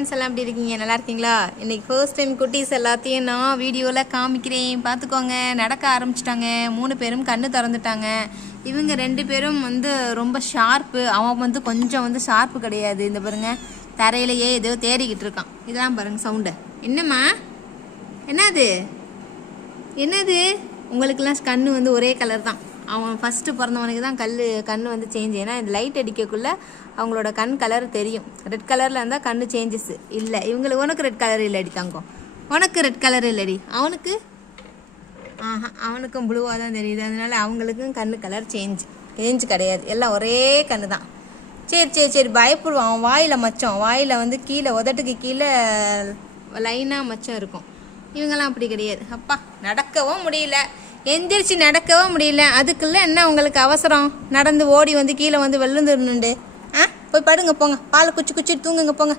Friends எல்லாம் எப்படி இருக்கீங்க? நல்லா இருக்கீங்களா? இன்றைக்கி ஃபர்ஸ்ட் டைம் குட்டீஸ் எல்லாத்தையும் நான் வீடியோவில் காமிக்கிறேன். பார்த்துக்கோங்க, நடக்க ஆரம்பிச்சிட்டாங்க. 3 பேரும் கண்ணு திறந்துட்டாங்க. இவங்க 2 பேரும் வந்து ரொம்ப ஷார்ப்பு. அவன் வந்து கொஞ்சம் வந்து ஷார்ப்பு கிடையாது. இந்த பாருங்க, தரையிலையே ஏதோ தேடிக்கிட்டு இருக்கான். இதெல்லாம் பாருங்க சவுண்டு. என்னம்மா? என்னது என்னது? உங்களுக்கெல்லாம் கண்ணு வந்து ஒரே கலர் தான். அவன் ஃபஸ்ட்டு பிறந்தவனுக்கு தான் கண் வந்து சேஞ்ச். ஏன்னா இந்த லைட் அடிக்கக்குள்ளே அவங்களோட கண் கலர் தெரியும். ரெட் கலரில் இருந்தால் கண் சேஞ்சஸ் இல்லை. இவங்களுக்கு உனக்கு ரெட் கலர் இல்லடி தங்கம், உனக்கு ரெட் கலர் இல்லடி. அவனுக்கும் ப்ளூவாக தான் தெரியுது. அதனால அவங்களுக்கும் கண் கலர் சேஞ்ச் கிடையாது. எல்லாம் ஒரே கண் தான். சரி பயப்படுவான். அவன் வாயில் வந்து கீழே உதட்டுக்கு கீழே லைனாக மச்சம் இருக்கும். இவங்கெல்லாம் அப்படி கிடையாது. அப்பா நடக்கவும் முடியல, எந்திரிச்சு நடக்கவும் முடியல. அதுக்குள்ள என்ன உங்களுக்கு அவசரம்? நடந்து ஓடி வந்து கீழே வந்து விழுந்துடணுண்டு. போய் படுங்க போங்க, பால் குச்சி தூங்குங்க போங்க.